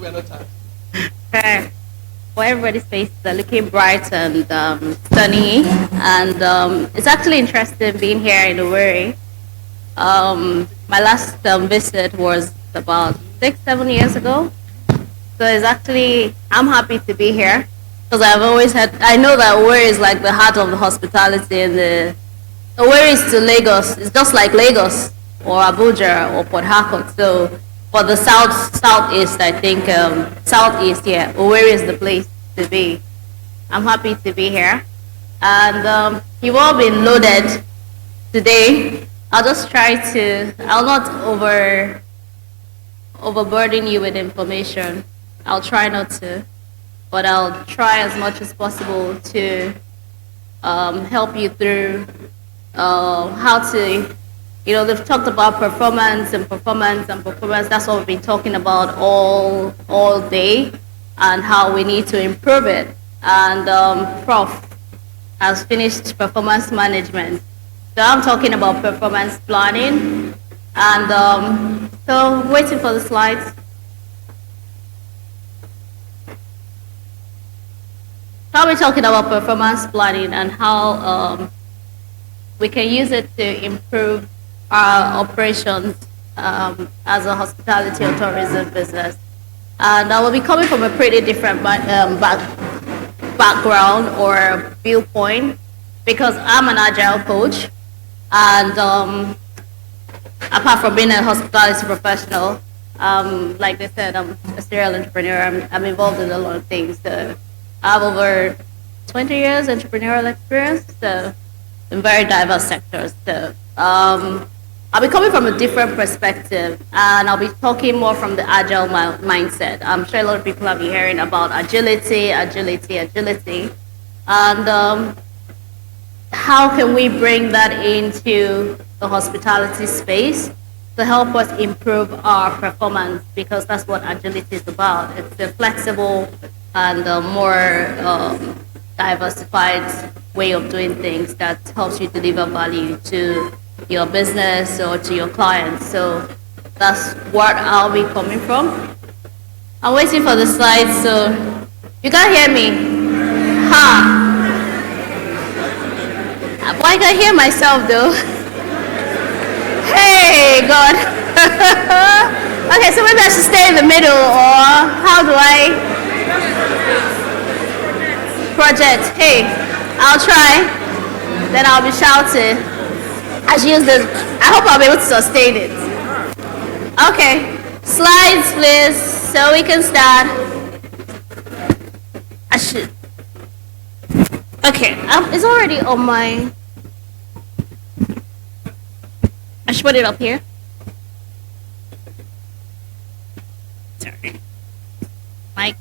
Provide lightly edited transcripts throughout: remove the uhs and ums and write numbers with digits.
we are not tired. Okay. Well, everybody's faces are looking bright and sunny, and it's actually interesting being here in Owerri. My last visit was about 6, 7 years ago, so it's actually I'm happy to be here because I've always had. I know that Owerri is like the heart of the hospitality, and the Owerri is to Lagos. It's just like Lagos or Abuja or Port Harcourt. So for the southeast, I think southeast, yeah, Owerri is the place to be. I'm happy to be here, and you've all been loaded today. I'll just try to. I'll not overburden you with information. I'll try not to, but I'll try as much as possible to help you through how to, they've talked about performance and performance and performance. That's what we've been talking about all day, and how we need to improve it. And Prof has finished performance management, so I'm talking about performance planning. And so waiting for the slides. So I'll be talking about performance planning and how we can use it to improve our operations as a hospitality or tourism business. And I will be coming from a pretty different background or viewpoint, because I'm an agile coach, and apart from being a hospitality professional, like they said, I'm a serial entrepreneur. I'm involved in a lot of things. So I have over 20 years entrepreneurial experience, so in very diverse sectors. So I'll be coming from a different perspective, and I'll be talking more from the agile mindset. I'm sure a lot of people have been hearing about agility, and how can we bring that into the hospitality space to help us improve our performance, because that's what agility is about. It's a flexible and more diversified way of doing things that helps you deliver value to your business or to your clients. So that's what I'll be coming from. I'm waiting for the slides, so you can't hear me. Ha! Well, I can hear myself though. Hey, God. Okay, so maybe I should stay in the middle, or how do I project? Hey, I'll try. Then I'll be shouting. I should use this. I hope I'll be able to sustain it. Okay, slides, please, so we can start. I should. Okay, it's already on my. I should put it up here. Sorry. Mic.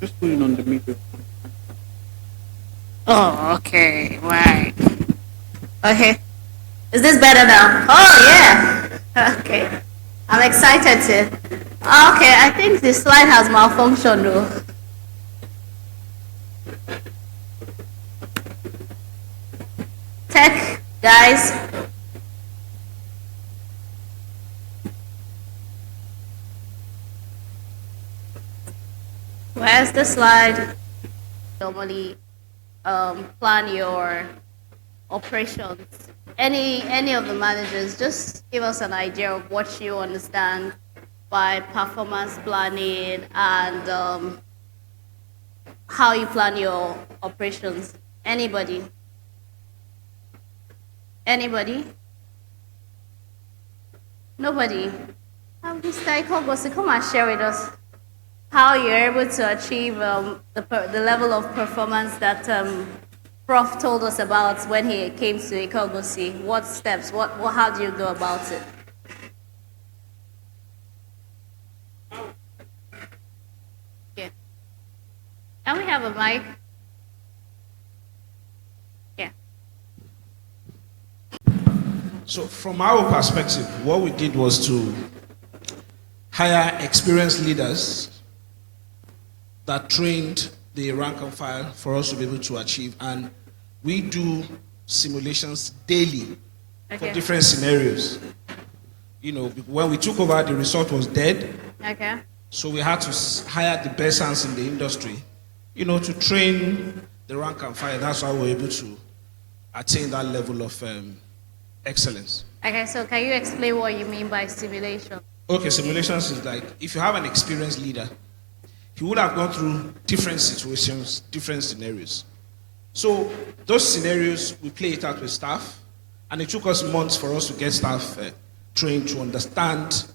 Just put it on the meter. Oh, okay, right. Okay. Is this better now? Oh, yeah. Okay. I'm excited to. Okay, I think the slide has malfunctioned though. Tech, guys. Where's the slide? Normally plan your operations. Any of the managers, just give us an idea of what you understand by performance planning, and how you plan your operations. Anybody? Nobody? Mr. Ikogosi, come and share with us how you're able to achieve the level of performance that Prof told us about when he came to Ikogosi. What steps? How do you go about it? Yeah. Can we have a mic? Yeah. So from our perspective, what we did was to hire experienced leaders that trained the rank and file for us to be able to achieve. And we do simulations daily for different scenarios. When we took over, the resort was dead. Okay. So we had to hire the best hands in the industry, to train the rank and file. That's how we're able to attain that level of excellence. Okay, so can you explain what you mean by simulation? Okay, simulations is like if you have an experienced leader, he would have gone through different situations, different scenarios. So those scenarios, we play it out with staff, and it took us months for us to get staff trained to understand.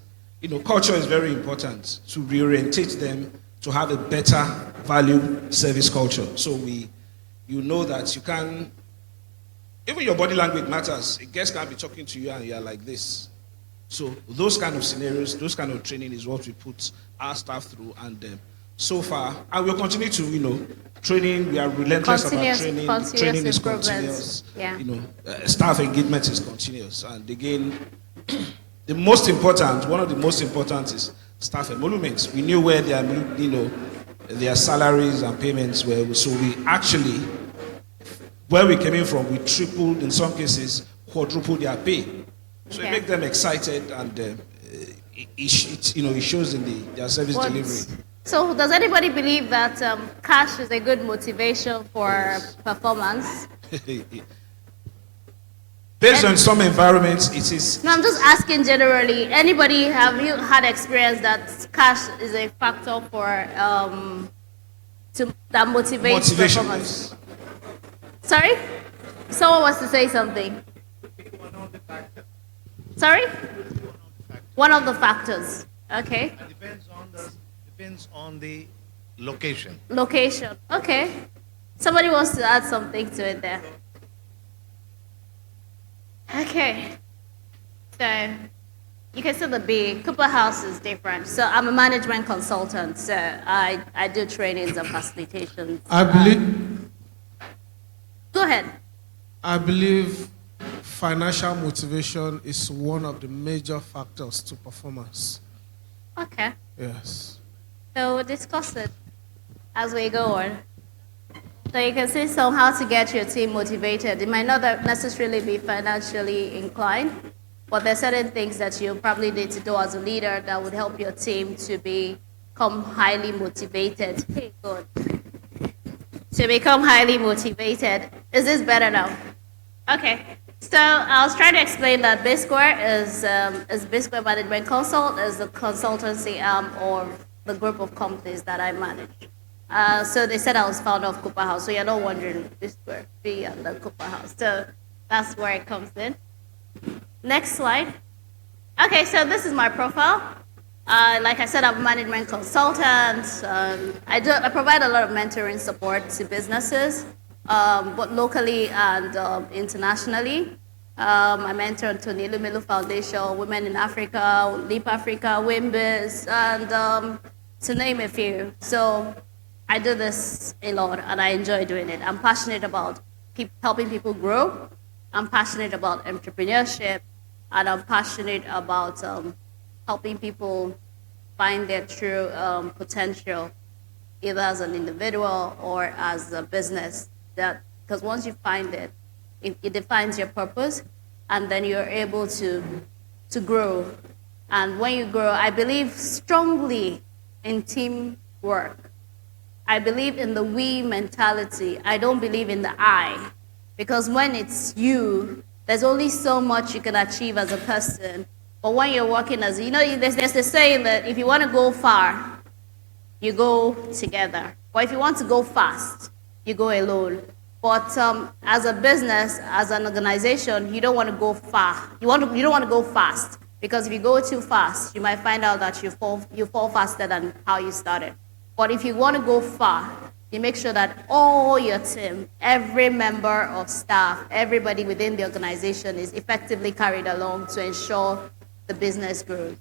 Culture is very important to reorientate them to have a better value service culture. So that you can, even your body language matters. A guest can be talking to you and you're like this. So those kind of scenarios, those kind of training is what we put our staff through, and so far, and we'll continue to, training, we are relentless about training. Training is continuous. Yeah. Staff engagement is continuous. And again, one of the most important is staff emoluments. We knew where their salaries and payments were. So we actually, where we came in from, we tripled, in some cases, quadrupled their pay. So it makes them excited, and it shows in their service delivery. So does anybody believe that cash is a good motivation for performance? Based on some environments, it is. No, I'm just asking generally. Anybody, have you had experience that cash is a factor for that motivates performance? Sorry? Someone wants to say something. Sorry? One of the factors. Okay. It depends on the location. Location. Okay. Somebody wants to add something to it there. Okay. So you can see the B. Cooper House is different. So I'm a management consultant. So I do trainings and facilitations. I believe. Go ahead. I believe financial motivation is one of the major factors to performance. Okay. Yes. So we'll discuss it as we go on. So you can see how to get your team motivated. It might not necessarily be financially inclined, but there are certain things that you probably need to do as a leader that would help your team to become highly motivated. Hey, good. To become highly motivated. Is this better now? Okay. So I was trying to explain that B-Square is B-Square Management Consult, is the consultancy arm of the group of companies that I manage. So they said I was founder of Cooper House, so you're not wondering B-Square, B and the Cooper House. So that's where it comes in. Next slide. Okay, so this is my profile. Like I said, I'm a management consultant. I provide a lot of mentoring support to businesses, both locally and internationally. I mentor Tony Elumelu Foundation, Women in Africa, Leap Africa, WIMBIZ, and to name a few. So I do this a lot, and I enjoy doing it. I'm passionate about helping people grow. I'm passionate about entrepreneurship, and I'm passionate about helping people find their true potential, either as an individual or as a business. Because once you find it, it defines your purpose, and then you're able to grow. And when you grow, I believe strongly in teamwork. I believe in the we mentality. I don't believe in the I. Because when it's you, there's only so much you can achieve as a person. But when you're working there's this saying that if you want to go far, you go together. Or if you want to go fast, you go alone. But as a business, as an organization, you don't want to go far. You don't want to go fast, because if you go too fast, you might find out that you fall faster than how you started. But if you want to go far, you make sure that all your team, every member of staff, everybody within the organization is effectively carried along to ensure the business grows.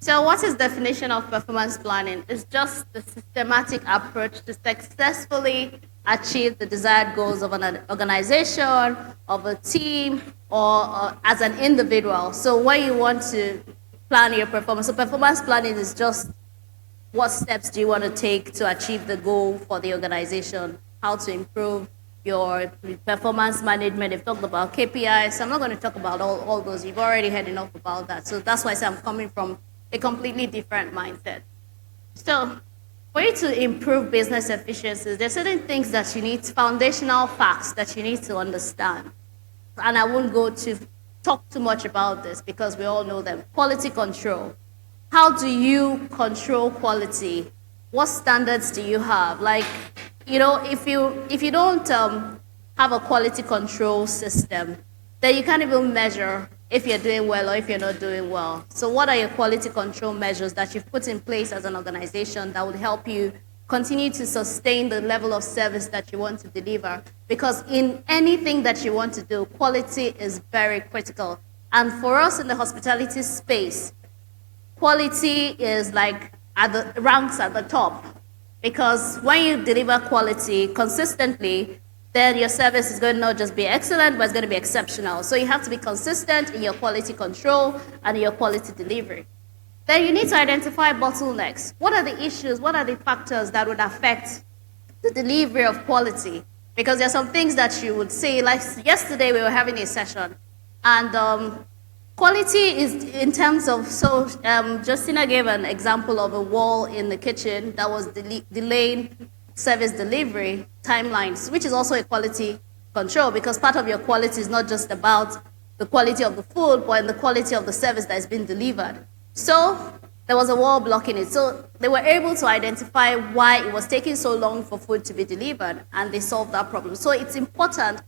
So what is the definition of performance planning? It's just the systematic approach to successfully achieve the desired goals of an organization, of a team, or as an individual. So when you want to plan your performance, so performance planning is just what steps do you want to take to achieve the goal for the organization, how to improve your performance management. They've talked about KPIs. So I'm not going to talk about all those. You've already heard enough about that. So that's why I say I'm coming from a completely different mindset. So for you to improve business efficiencies, there's certain things that you need, foundational facts that you need to understand. And I won't go to talk too much about this because we all know them. Quality control. How do you control quality? What standards do you have? Like, if you don't have a quality control system, then you can't even measure if you're doing well or if you're not doing well. So what are your quality control measures that you've put in place as an organization that would help you continue to sustain the level of service that you want to deliver? Because in anything that you want to do, quality is very critical. And for us in the hospitality space, quality is like ranks at the top. Because when you deliver quality consistently, then your service is going to not just be excellent, but it's going to be exceptional. So you have to be consistent in your quality control and your quality delivery. Then you need to identify bottlenecks. What are the issues? What are the factors that would affect the delivery of quality? Because there are some things that you would say, like yesterday we were having a session, and quality is in terms of, Justina gave an example of a wall in the kitchen that was delaying service delivery timelines, which is also a quality control, because part of your quality is not just about the quality of the food, but in the quality of the service that is being delivered. So there was a wall blocking it. So they were able to identify why it was taking so long for food to be delivered, and they solved that problem. So it's important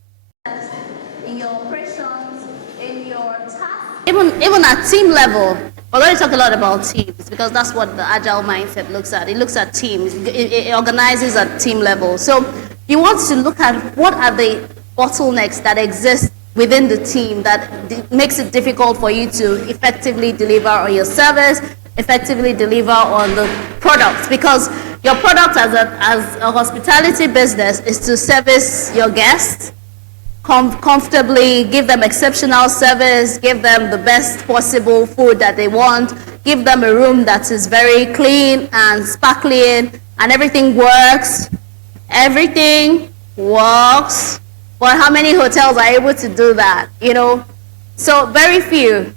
in your operations, in your tasks, even at team level. We're going to talk a lot about teams because that's what the agile mindset looks at. It looks at teams. It organizes at team level. So you want to look at what are the bottlenecks that exist within the team that makes it difficult for you to effectively deliver on your service, effectively deliver on the product. Because your product as a hospitality business is to service your guests comfortably, give them exceptional service, give them the best possible food that they want, give them a room that is very clean and sparkling, and everything works. Everything works. But how many hotels are able to do that? So very few,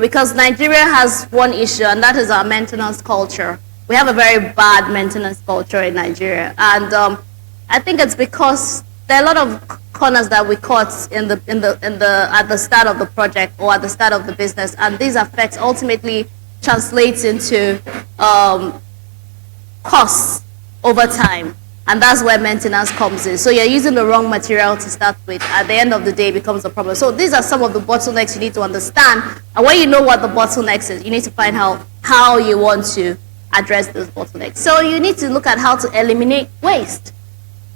because Nigeria has one issue, and that is our maintenance culture. We have a very bad maintenance culture in Nigeria, and I think it's because there are a lot of corners that we caught at the start of the project or at the start of the business, and these effects ultimately translate into costs over time, and that's where maintenance comes in. So you're using the wrong material to start with. At the end of the day, it becomes a problem. So these are some of the bottlenecks you need to understand, and when you know what the bottlenecks is, you need to find out how you want to address those bottlenecks. So you need to look at how to eliminate waste.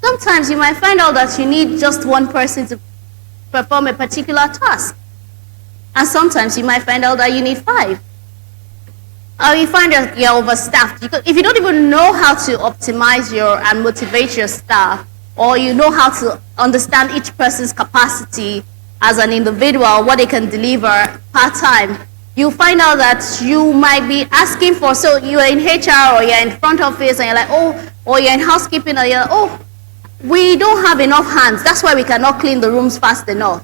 Sometimes you might find out that you need just one person to perform a particular task. And sometimes you might find out that you need 5. Or you find that you're overstaffed. If you don't even know how to optimize and motivate your staff, or you know how to understand each person's capacity as an individual, what they can deliver part-time, you find out that you might be asking for, so you're in HR or you're in front office and you're like, or you're in housekeeping and you're like, we don't have enough hands. That's why we cannot clean the rooms fast enough.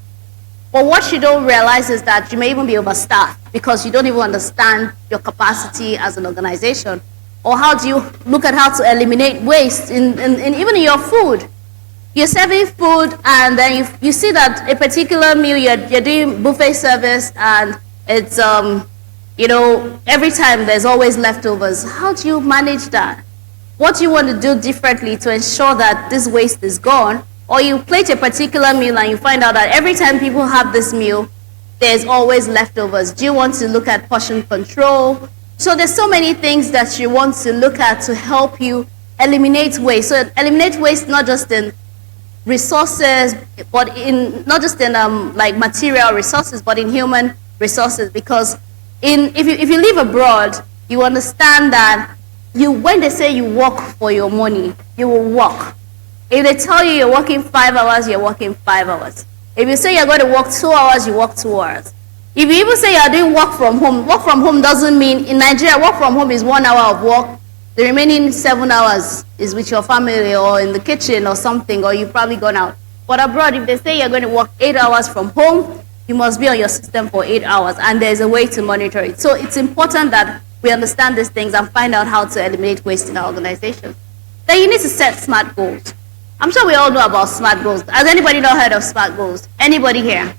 But what you don't realize is that you may even be overstaffed because you don't even understand your capacity as an organization. Or how do you look at how to eliminate waste in even in your food? You're serving food and then you see that a particular meal you're doing buffet service and it's every time there's always leftovers. How do you manage that? What do you want to do differently to ensure that this waste is gone? Or you plate a particular meal and you find out that every time people have this meal, there's always leftovers. Do you want to look at portion control? So there's so many things that you want to look at to help you eliminate waste. So eliminate waste not just in resources, but not just in like material resources, but in human resources. Because if you live abroad, you understand that when they say you work for your money, you will work. If they tell you you're working 5 hours, you're working 5 hours. If you say you're going to work 2 hours, you work 2 hours. If you even say you're doing work from home doesn't mean, in Nigeria, work from home is 1 hour of work. The remaining 7 hours is with your family or in the kitchen or something, or you've probably gone out. But abroad, if they say you're going to work 8 hours from home, you must be on your system for 8 hours, and there's a way to monitor it. So it's important that we understand these things and find out how to eliminate waste in our organization. Then you need to set SMART goals. I'm sure we all know about SMART goals. Has anybody not heard of SMART goals? Anybody here?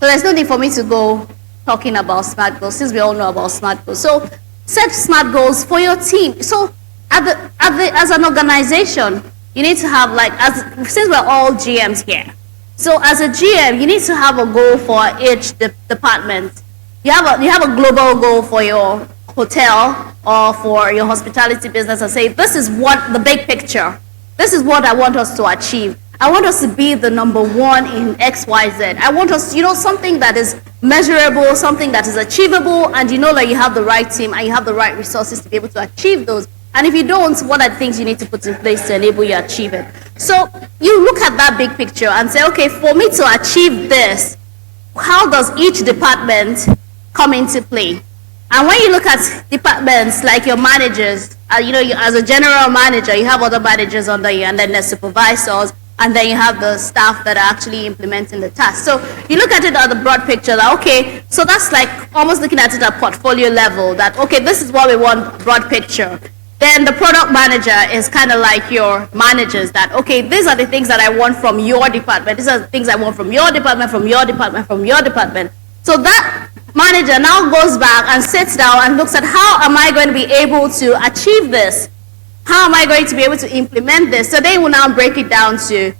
So there's no need for me to go talking about SMART goals since we all know about SMART goals. So set SMART goals for your team. So as an organization, you need to have since we're all GMs here. So as a GM, you need to have a goal for each department. You have a global goal for your hotel or for your hospitality business and say, this is what the big picture. This is what I want us to achieve. I want us to be the number one in XYZ. I want us, something that is measurable, something that is achievable, and you know that you have the right team and you have the right resources to be able to achieve those. And if you don't, what are the things you need to put in place to enable you to achieve it? So you look at that big picture and say, okay, for me to achieve this, how does each department come into play? And when you look at departments like your managers, as a general manager, you have other managers under you, and then there's supervisors, and then you have the staff that are actually implementing the task. So you look at it at the broad picture, that, okay, so that's like almost looking at it at portfolio level, that, okay, this is what we want, broad picture. Then the product manager is kind of like your managers, that, okay, these are the things that I want from your department. These are the things I want from your department, from your department, from your department. So that manager now goes back and sits down and looks at how am I going to be able to achieve this? How am I going to be able to implement this? So they will now break it down to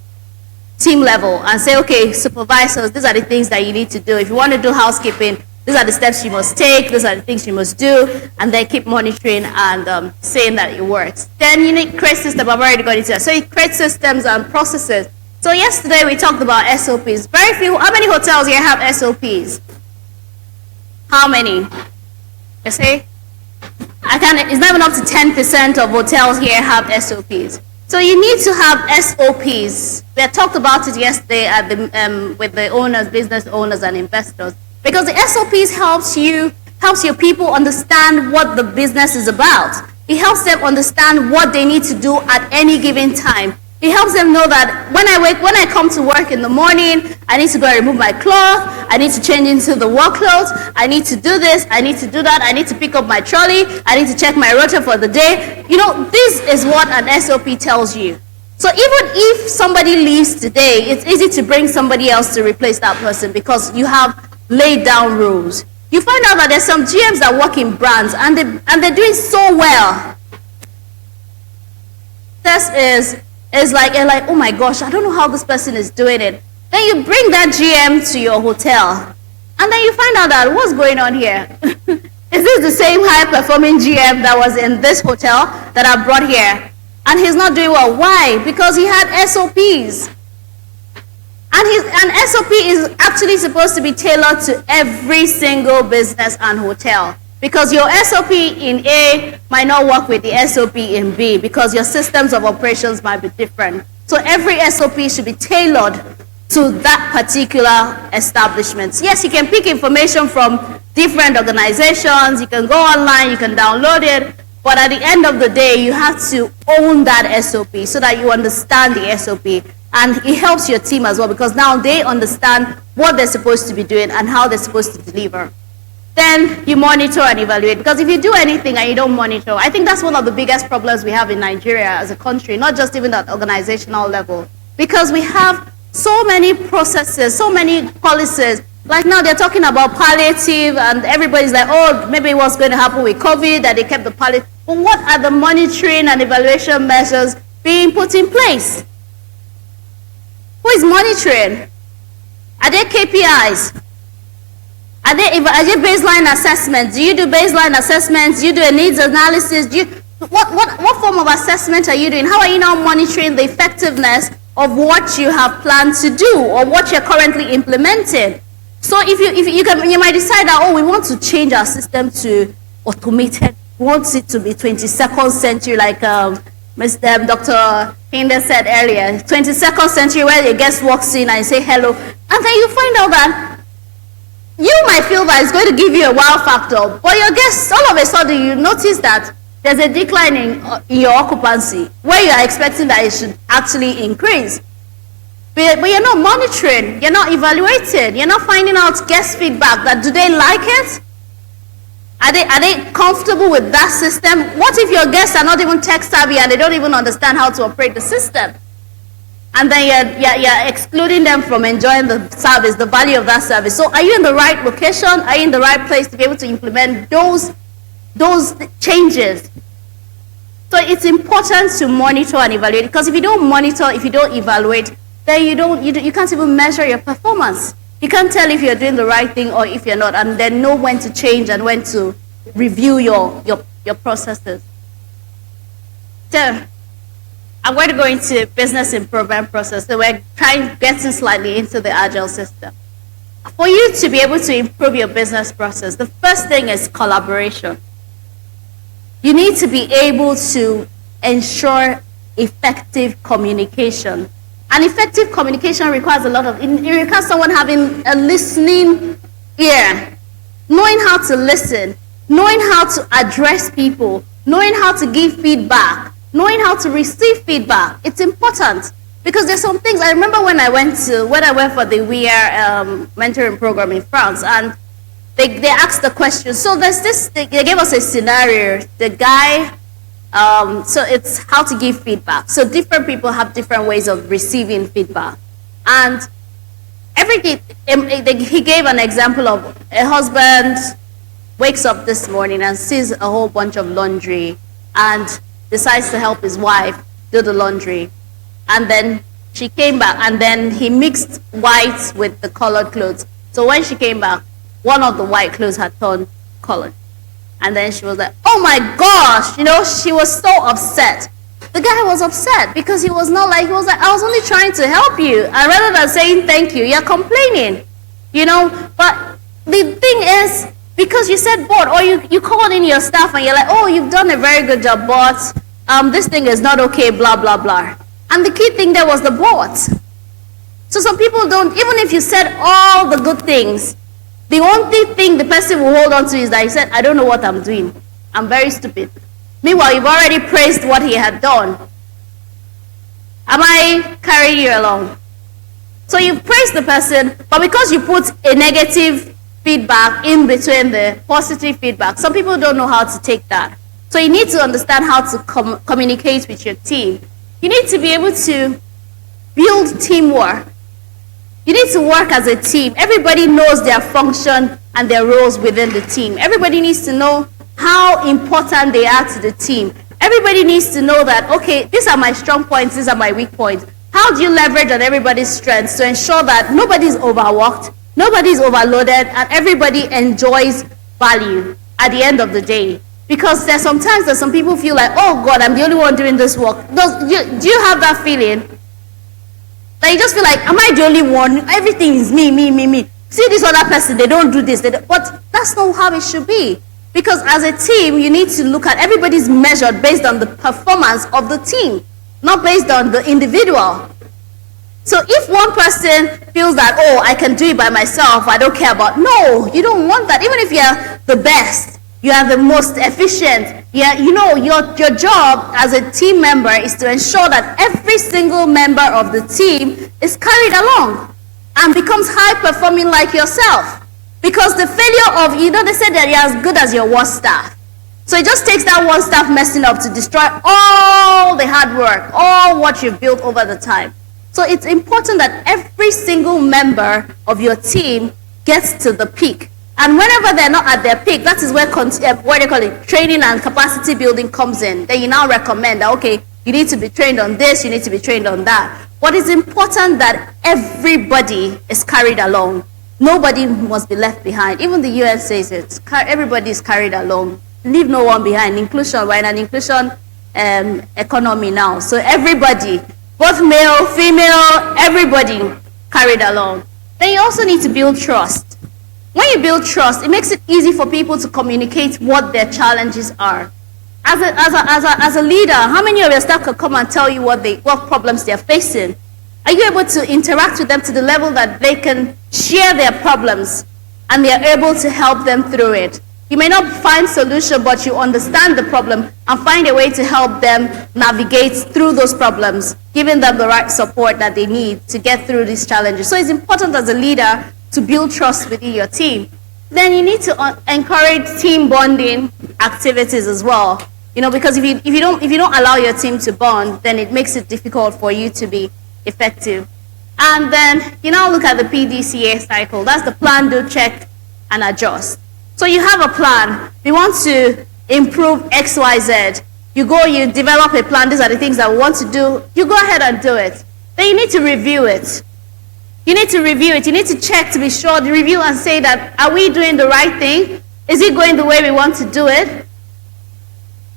team level and say, okay, supervisors, these are the things that you need to do. If you want to do housekeeping, these are the steps you must take, these are the things you must do, and then keep monitoring and saying that it works. Then you need to create systems. I've already got into that. So you create systems and processes. So yesterday we talked about SOPs. Very few. How many hotels here have SOPs? How many? You see? It's not even up to 10% of hotels here have SOPs. So you need to have SOPs. We had talked about it yesterday at with the owners, business owners, and investors. Because the SOPs helps your people understand what the business is about. It helps them understand what they need to do at any given time. It helps them know that when I come to work in the morning, I need to go and remove my cloth, I need to change into the work clothes, I need to do this, I need to do that, I need to pick up my trolley, I need to check my rota for the day. This is what an SOP tells you. So even if somebody leaves today, it's easy to bring somebody else to replace that person because you have laid down rules. You find out that there's some GMs that work in brands and they're doing so well. This is like, oh my gosh, I don't know how this person is doing it. Then you bring that GM to your hotel, and then you find out that what's going on here? Is this the same high-performing GM that was in this hotel that I brought here? And he's not doing well. Why? Because he had SOPs. And SOP is actually supposed to be tailored to every single business and hotel. Because your SOP in A might not work with the SOP in B because your systems of operations might be different. So every SOP should be tailored to that particular establishment. Yes, you can pick information from different organizations, you can go online, you can download it, but at the end of the day, you have to own that SOP so that you understand the SOP. And it helps your team as well because now they understand what they're supposed to be doing and how they're supposed to deliver. Then you monitor and evaluate. Because if you do anything and you don't monitor, I think that's one of the biggest problems we have in Nigeria as a country, not just even at organizational level. Because we have so many processes, so many policies. Like now they're talking about palliative and everybody's like, oh, maybe what's going to happen with COVID, that they kept the palliative. But what are the monitoring and evaluation measures being put in place? Who is monitoring? Are there KPIs? Are there baseline assessments? Do you do baseline assessments? Do you do a needs analysis? What form of assessment are you doing? How are you now monitoring the effectiveness of what you have planned to do or what you're currently implementing? So you might decide that, oh, we want to change our system to automated. We want it to be 22nd century, like Mr. Dr. Hinder said earlier, 22nd century where the guest walks in and say hello. And then you find out that you might feel that it's going to give you a wow factor, but your guests, all of a sudden, you notice that there's a decline in your occupancy, where you are expecting that it should actually increase. But you're not monitoring, you're not evaluating, you're not finding out guest feedback that do they like it? Are they comfortable with that system? What if your guests are not even tech savvy and they don't even understand how to operate the system? And then you're excluding them from enjoying the service, the value of that service. So are you in the right location? Are you in the right place to be able to implement those changes? So it's important to monitor and evaluate, because if you don't monitor, if you don't evaluate, then you can't even measure your performance. You can't tell if you're doing the right thing or if you're not, and then know when to change and when to review your processes. So I'm going to go into business improvement process. So we're getting slightly into the agile system. For you to be able to improve your business process, the first thing is collaboration. You need to be able to ensure effective communication. And effective communication requires it requires someone having a listening ear, knowing how to listen, knowing how to address people, knowing how to give feedback, knowing how to receive feedback. It's important, because there's some things. I remember when I went for the We Are mentoring program in France, and they asked the question. So there's this, they gave us a scenario. The guy, so it's how to give feedback. So different people have different ways of receiving feedback. And he gave an example of a husband wakes up this morning and sees a whole bunch of laundry and decides to help his wife do the laundry. And then she came back, and then he mixed white with the colored clothes. So when she came back, one of the white clothes had turned colored. And then she was like, oh my gosh, she was so upset. The guy was upset because he was like, I was only trying to help you. And rather than saying thank you, you're complaining, But the thing is, because you said but, or you called in your staff and you're like, oh, you've done a very good job, but this thing is not okay, blah, blah, blah. And the key thing there was the but. So some people don't, even if you said all the good things, the only thing the person will hold on to is that he said, I don't know what I'm doing. I'm very stupid. Meanwhile, you've already praised what he had done. Am I carrying you along? So you've praised the person, but because you put a negative feedback in between the positive feedback, some people don't know how to take that. So you need to understand how to communicate with your team. You need to be able to build teamwork. You need to work as a team. Everybody knows their function and their roles within the team. Everybody needs to know how important they are to the team. Everybody needs to know that, okay, these are my strong points, these are my weak points. How do you leverage on everybody's strengths to ensure that nobody's overworked, nobody's overloaded, and everybody enjoys value at the end of the day? Because there's sometimes that some people feel like, oh God, I'm the only one doing this work. Do you have that feeling? That you just feel like, am I the only one? Everything is me. See this other person, they don't do this. But that's not how it should be. Because as a team, you need to look at everybody's measured based on the performance of the team, not based on the individual. So if one person feels that, oh, I can do it by myself, I don't care about, no, you don't want that. Even if you're the best, you are the most efficient. Your job as a team member is to ensure that every single member of the team is carried along and becomes high performing like yourself. Because the failure of, they said that you're as good as your worst staff. So it just takes that one staff messing up to destroy all the hard work, all what you've built over the time. So it's important that every single member of your team gets to the peak. And whenever they're not at their peak, that is where training and capacity building comes in. Then you now recommend that, okay, you need to be trained on this, you need to be trained on that. But it's important that everybody is carried along. Nobody must be left behind. Even the UN says it. Everybody is carried along. Leave no one behind. Inclusion, we're in an inclusion economy now. So everybody, both male, female, everybody carried along. Then you also need to build trust. When you build trust, it makes it easy for people to communicate what their challenges are. As a leader, how many of your staff can come and tell you what problems they're facing? Are you able to interact with them to the level that they can share their problems and they're able to help them through it? You may not find solution, but you understand the problem and find a way to help them navigate through those problems, giving them the right support that they need to get through these challenges. So it's important as a leader to build trust within your team. Then you need to encourage team bonding activities as well. Because if you don't allow your team to bond, then it makes it difficult for you to be effective. And then you now look at the PDCA cycle. That's the plan, do, check, and adjust. So you have a plan. We want to improve X, Y, Z. You go, you develop a plan. These are the things that we want to do. You go ahead and do it. Then you need to review it. You need to review it. You need to check to be sure, to review and say that, are we doing the right thing? Is it going the way we want to do it?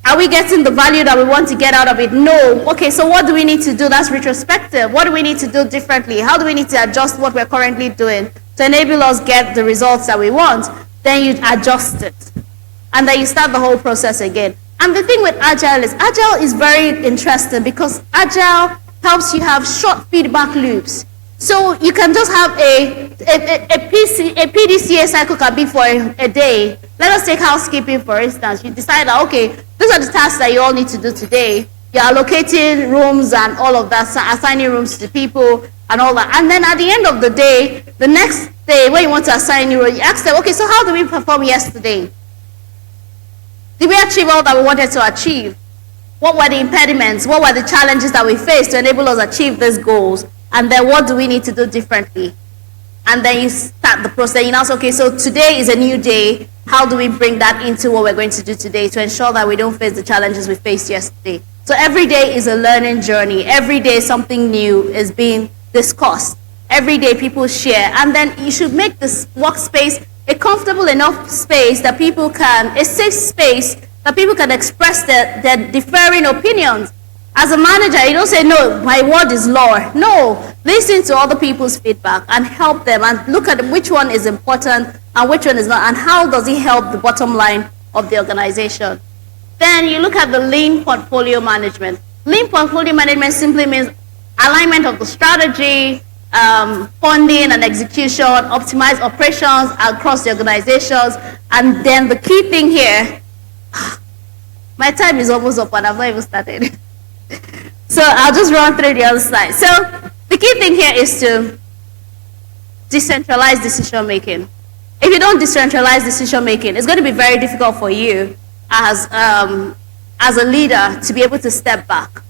Are we getting the value that we want to get out of it? No. Okay, so what do we need to do? That's retrospective. What do we need to do differently? How do we need to adjust what we're currently doing to enable us get the results that we want? Then you adjust it. And then you start the whole process again. And the thing with Agile is very interesting because Agile helps you have short feedback loops. So you can just have a PDCA cycle can be for a day. Let us take housekeeping, for instance. You decide that, okay, these are the tasks that you all need to do today. You're allocating rooms and all of that, assigning rooms to people and all that. And then at the end of the day, the next day, when you want to assign your role, you ask them, okay, so how did we perform yesterday? Did we achieve all that we wanted to achieve? What were the impediments? What were the challenges that we faced to enable us achieve these goals? And then what do we need to do differently? And then you start the process. You now say, okay, so today is a new day. How do we bring that into what we're going to do today to ensure that we don't face the challenges we faced yesterday? So every day is a learning journey. Every day something new is being discussed. Every day people share. And then you should make this workspace a comfortable enough space that people can, a safe space that people can express their differing opinions. As a manager, you don't say, no, my word is law. No, listen to other people's feedback and help them and look at which one is important and which one is not, and how does it help the bottom line of the organization. Then you look at the lean portfolio management. Lean portfolio management simply means alignment of the strategy, funding and execution, optimize operations across the organizations. And then the key thing here, my time is almost up and I've not even started. So I'll just run through the other slide. So the key thing here is to decentralize decision making. If you don't decentralize decision making, it's going to be very difficult for you as a leader to be able to step back,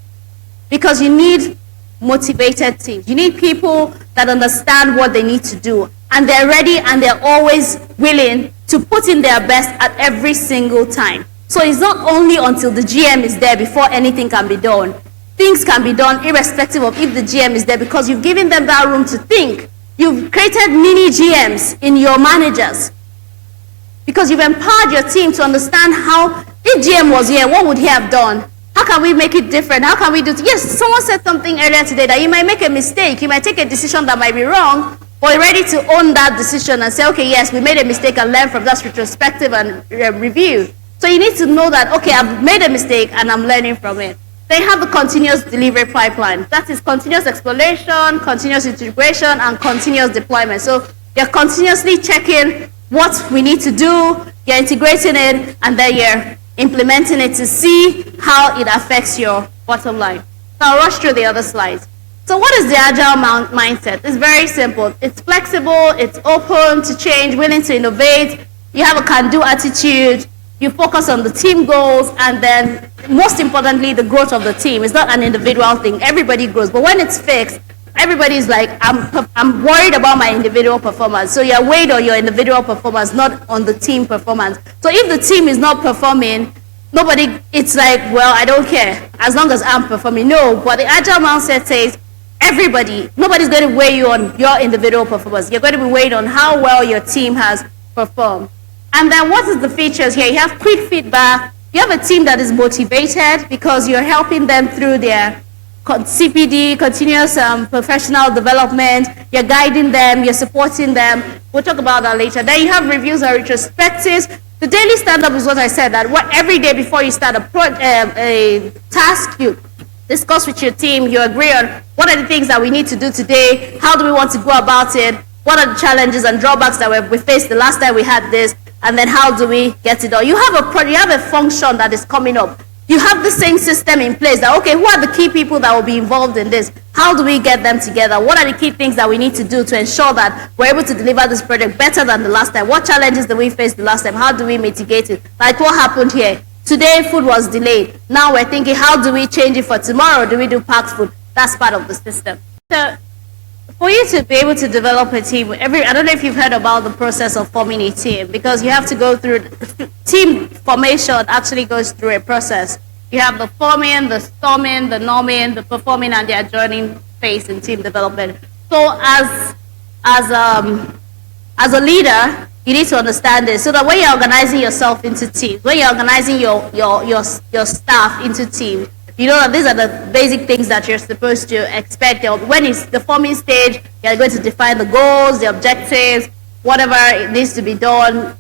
because you need motivated teams. You need people that understand what they need to do, and they're ready and they're always willing to put in their best at every single time. So it's not only until the GM is there before anything can be done. Things can be done irrespective of if the GM is there, because you've given them that room to think. You've created mini GMs in your managers, because you've empowered your team to understand how, if GM was here, what would he have done? How can we make it different? How can we do it? Yes, someone said something earlier today that you might make a mistake. You might take a decision that might be wrong, but you're ready to own that decision and say, okay, yes, we made a mistake, and learn from that retrospective and review. So you need to know that, okay, I've made a mistake and I'm learning from it. They have the continuous delivery pipeline. That is continuous exploration, continuous integration, and continuous deployment. So you're continuously checking what we need to do, you're integrating it, and then you're implementing it to see how it affects your bottom line. So I'll rush through the other slides. So what is the agile mindset? It's very simple. It's flexible, it's open to change, willing to innovate. You have a can-do attitude. You focus on the team goals, and then most importantly, the growth of the team. It's not an individual thing. Everybody grows. But when it's fixed, everybody's like, I'm worried about my individual performance. So you're weighed on your individual performance, not on the team performance. So if the team is not performing, it's like, well, I don't care, as long as I'm performing. No, but the agile mindset says, nobody's going to weigh you on your individual performance. You're going to be weighed on how well your team has performed. And then what is the features here? You have quick feedback. You have a team that is motivated because you're helping them through their CPD, continuous professional development. You're guiding them, you're supporting them. We'll talk about that later. Then you have reviews and retrospectives. The daily stand-up is what I said, that every day before you start a task, you discuss with your team, you agree on what are the things that we need to do today, how do we want to go about it, what are the challenges and drawbacks that we faced the last time we had this, and then how do we get it done? You have a function that is coming up. You have the same system in place that, okay, who are the key people that will be involved in this? How do we get them together? What are the key things that we need to do to ensure that we're able to deliver this project better than the last time? What challenges did we face the last time? How do we mitigate it? Like what happened here? Today, food was delayed. Now we're thinking, how do we change it for tomorrow? Do we do packed food? That's part of the system. So for you to be able to develop a team, I don't know if you've heard about the process of forming a team, because you have to go through, team formation actually goes through a process. You have the forming, the storming, the norming, the performing, and the adjourning phase in team development. So as a leader, you need to understand this, so that when you're organizing yourself into teams, when you're organizing your staff into teams, you know that these are the basic things that you're supposed to expect. When it's the forming stage, you're going to define the goals, the objectives, whatever it needs to be done,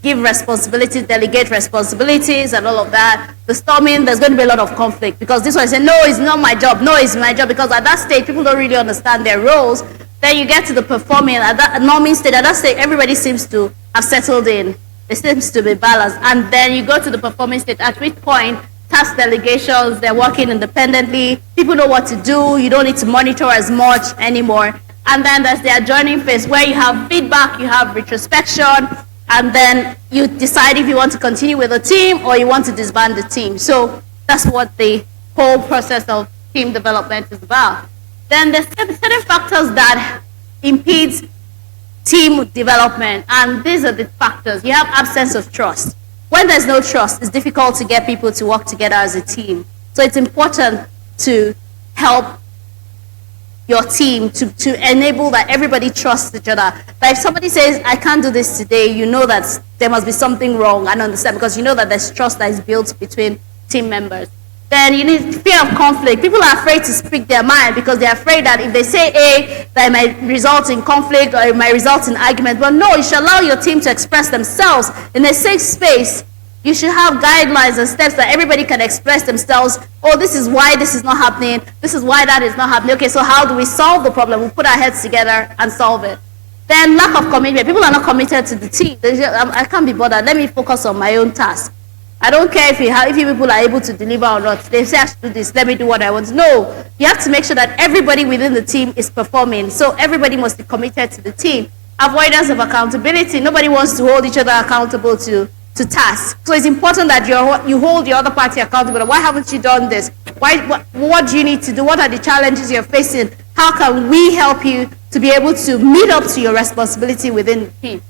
give responsibilities, delegate responsibilities, and all of that. The storming, there's going to be a lot of conflict, because this one is saying, no, it's not my job, no, it's my job, because at that stage, people don't really understand their roles. Then you get to the performing, at that norming stage, at that stage, everybody seems to have settled in. It seems to be balanced. And then you go to the performing stage, at which point, task delegations, they're working independently, people know what to do, you don't need to monitor as much anymore. And then there's the adjourning phase, where you have feedback, you have retrospection, and then you decide if you want to continue with the team or you want to disband the team. So that's what the whole process of team development is about. Then there's certain factors that impede team development, and these are the factors. You have absence of trust. When there's no trust, it's difficult to get people to work together as a team. So it's important to help your team to enable that everybody trusts each other. But if somebody says, I can't do this today, you know that there must be something wrong, and understand, because you know that there's trust that is built between team members. Then you need fear of conflict. People are afraid to speak their mind, because they're afraid that if they say A, that it might result in conflict or it might result in argument. But no, you should allow your team to express themselves in a safe space. You should have guidelines and steps that everybody can express themselves. Oh, this is why this is not happening. This is why that is not happening. Okay, so how do we solve the problem? We put our heads together and solve it. Then lack of commitment. People are not committed to the team. I can't be bothered. Let me focus on my own task. I don't care if you people are able to deliver or not. They say I should do this. Let me do what I want. No, you have to make sure that everybody within the team is performing. So everybody must be committed to the team. Avoidance of accountability. Nobody wants to hold each other accountable to tasks. So it's important that you hold the other party accountable. Why haven't you done this? What do you need to do? What are the challenges you're facing? How can we help you to be able to meet up to your responsibility within the team?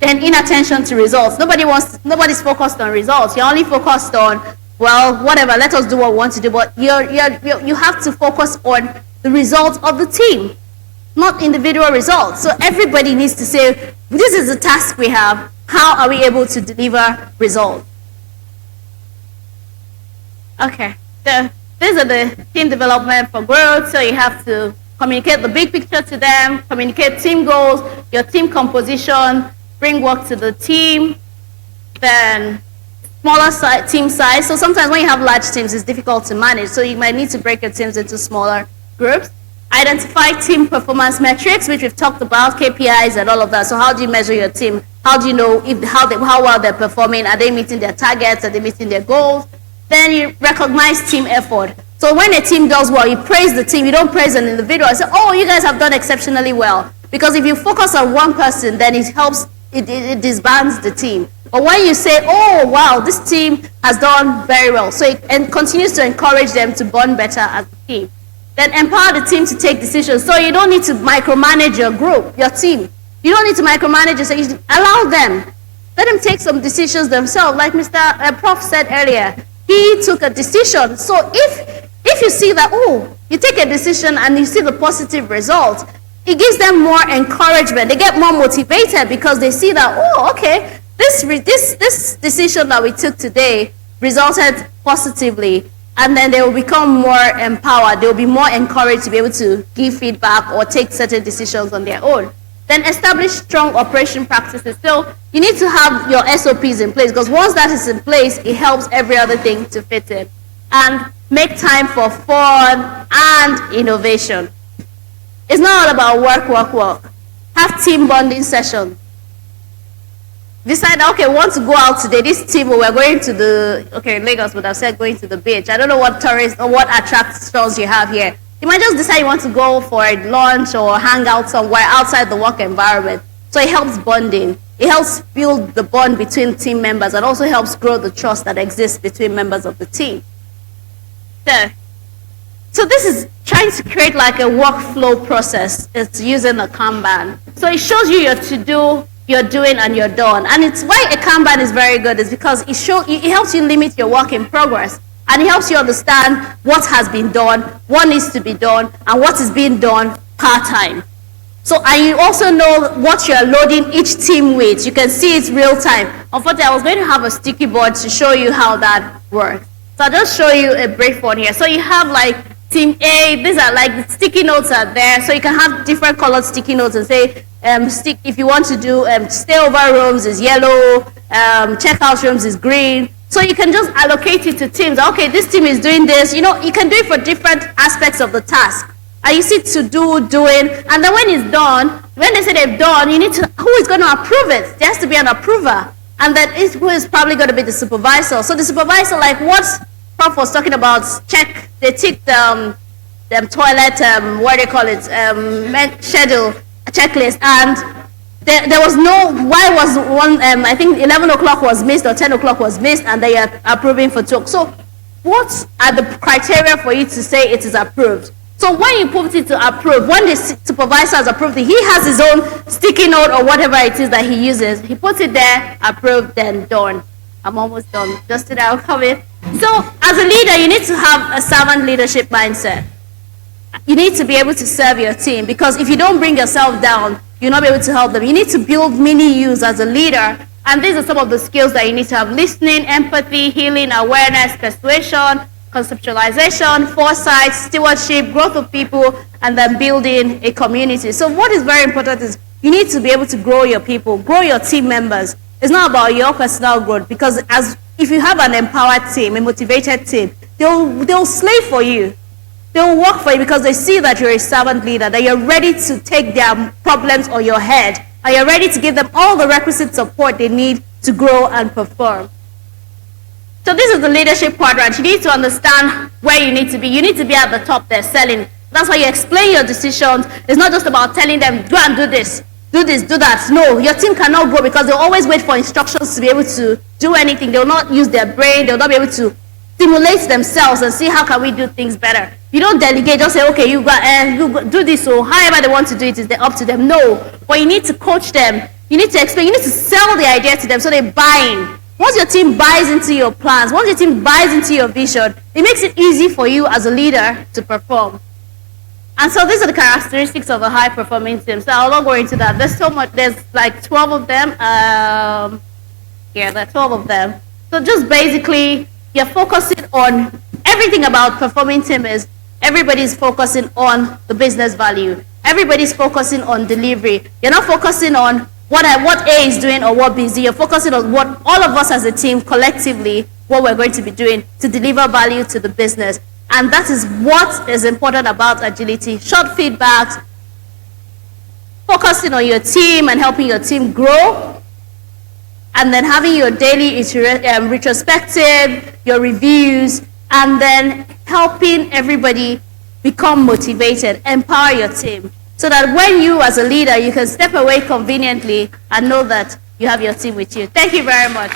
Then inattention to results. Nobody's focused on results. You're only focused on, well, whatever, let us do what we want to do. But you have to focus on the results of the team, not individual results. So everybody needs to say, this is the task we have. How are we able to deliver results? Okay, so these are the team development for growth. So you have to communicate the big picture to them, communicate team goals, your team composition, bring work to the team, then smaller team size. So sometimes when you have large teams, it's difficult to manage. So you might need to break your teams into smaller groups. Identify team performance metrics, which we've talked about, KPIs and all of that. So how do you measure your team? How do you know how well they're performing? Are they meeting their targets? Are they meeting their goals? Then you recognize team effort. So when a team does well, you praise the team. You don't praise an individual. You say, oh, you guys have done exceptionally well. Because if you focus on one person, then it helps, it disbands the team. But when you say, oh, wow, this team has done very well, so it continues to encourage them to bond better as a team. Then empower the team to take decisions. So you don't need to micromanage your group, your team. You don't need to micromanage it. So you allow them. Let them take some decisions themselves. Like Mr. Prof said earlier, he took a decision. So if you see that, oh, you take a decision and you see the positive results, it gives them more encouragement. They get more motivated because they see that, oh, okay, this decision that we took today resulted positively. And then they will become more empowered. They will be more encouraged to be able to give feedback or take certain decisions on their own. Then establish strong operation practices. So you need to have your SOPs in place, because once that is in place, it helps every other thing to fit in. And make time for fun and innovation. It's not all about work. Have team bonding sessions. decide, okay, we want to go out today. This team, we're going to Lagos would have said going to the beach. I don't know what tourists or what attractions you have here. You might just decide you want to go for a lunch or hang out somewhere outside the work environment. So it helps bonding. It helps build the bond between team members and also helps grow the trust that exists between members of the team. So this is trying to create like a workflow process. It's using a Kanban. So it shows you your to-do, your doing, and your done. And it's why a Kanban is very good is because it helps you limit your work in progress. And it helps you understand what has been done, what needs to be done, and what is being done part-time. So, and you also know what you're loading each team with. You can see it real time. Unfortunately, I was going to have a sticky board to show you how that works. So I'll just show you a brief one here. So you have like team A, these are like the sticky notes are there. So you can have different colored sticky notes and say, if you want to do stay over rooms is yellow, checkout rooms is green. So you can just allocate it to teams. Okay, this team is doing this. You know, you can do it for different aspects of the task. And you see to do, doing, and then when it's done, when they say they've done, you need to, who is going to approve it? There has to be an approver. And that is who is probably going to be the supervisor. So the supervisor, like what Prof was talking about, they tick the toilet, what do they call it, schedule, checklist, and there was no, why was one, I think 11 o'clock was missed or 10 o'clock was missed, and they are approving for 2. So what are the criteria for you to say it is approved? So when you put it to approve, when the supervisor has approved it, he has his own sticky note or whatever it is that he uses. He puts it there, approved, then done. I'm almost done. Just today I'll come in. So as a leader, you need to have a servant leadership mindset. You need to be able to serve your team, because if you don't bring yourself down, you'll not be able to help them. You need to build mini yous as a leader. And these are some of the skills that you need to have: listening, empathy, healing, awareness, persuasion, conceptualization, foresight, stewardship, growth of people, and then building a community. So what is very important is you need to be able to grow your people, grow your team members. It's not about your personal growth, because if you have an empowered team, a motivated team, they'll slave for you. They'll work for you because they see that you're a servant leader, that you're ready to take their problems on your head, and you're ready to give them all the requisite support they need to grow and perform. So this is the leadership quadrant. You need to understand where you need to be. You need to be at the top there selling. That's why you explain your decisions. It's not just about telling them, go and do this, do that. No, your team cannot grow because they'll always wait for instructions to be able to do anything. They'll not use their brain. They'll not be able to stimulate themselves and see how can we do things better. You don't delegate, just say, okay, you go do this, or however they want to do it is up to them. No, but you need to coach them. You need to explain. You need to sell the idea to them so they buy in. Once your team buys into your plans, once your team buys into your vision, it makes it easy for you as a leader to perform. And so these are the characteristics of a high-performing team. So I'll not go into that. There's so much. There's like 12 of them. There are 12 of them. So just basically, you're focusing on everything about performing team is everybody's focusing on the business value. Everybody's focusing on delivery. You're not focusing on what A is doing or what B is doing. You're focusing on what all of us as a team collectively, what we're going to be doing to deliver value to the business. And that is what is important about agility. Short feedbacks, focusing on your team and helping your team grow, and then having your daily retrospective, your reviews, and then helping everybody become motivated, empower your team. So that when you as a leader, you can step away conveniently and know that you have your team with you. Thank you very much.